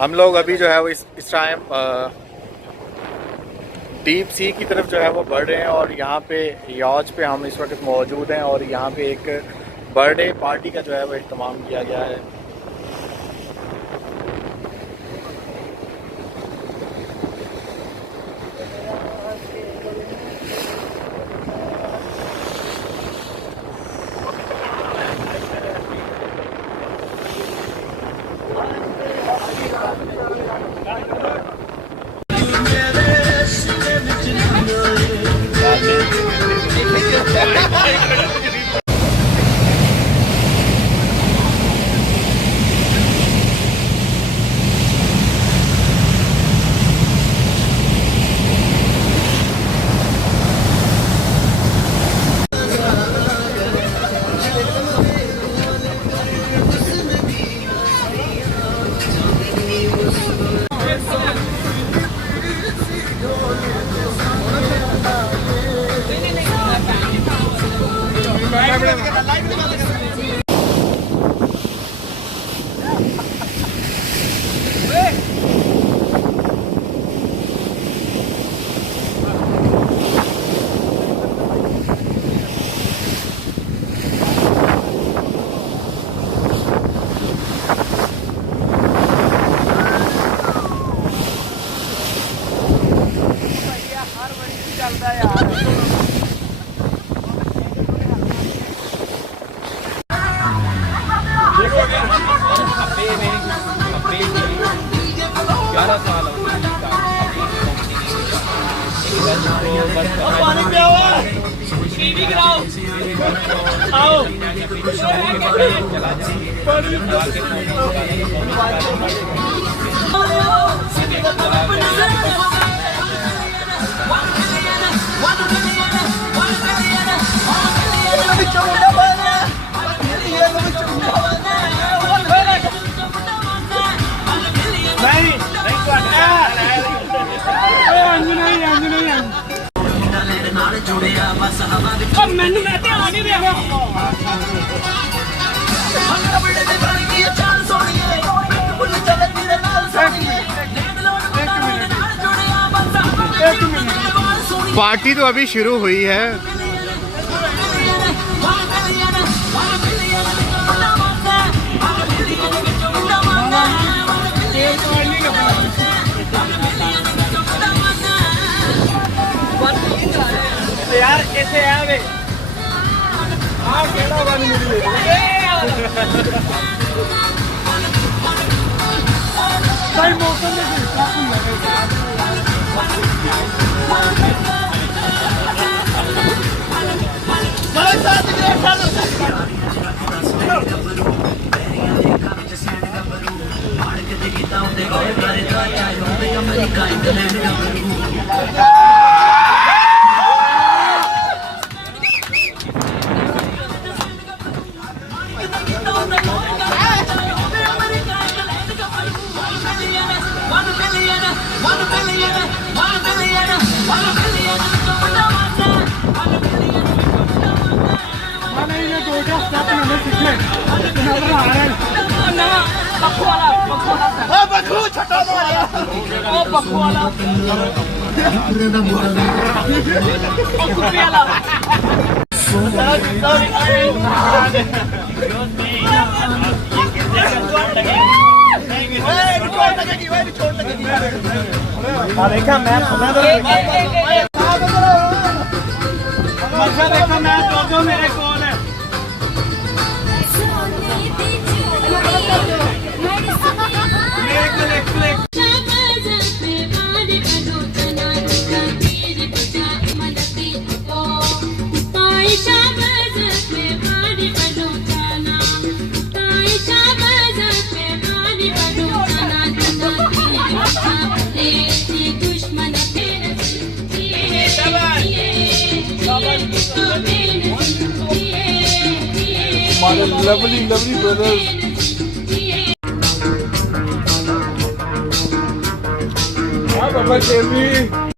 हम लोग अभी जो है वो इस टाइम डीप सी की तरफ जो है वो बढ़ रहे हैं और यहाँ पे यॉच पे हम इस वक्त मौजूद हैं और यहाँ पे एक बर्थडे पार्टी का जो है वो इत्तमाम किया गया है। पानी पिया हुआ टीवी गिराओ आओ मैंने मैं ध्यान नहीं रहा पार्टी तो अभी शुरू हुई है। यार कैसे है वे हां केड़ा वाली मिली भाई मौसम में काफी लगे मेरे साथ देखा मैं देखा मैं जो मेरे कॉल है हमारे लवली ब्रदर्स बाबा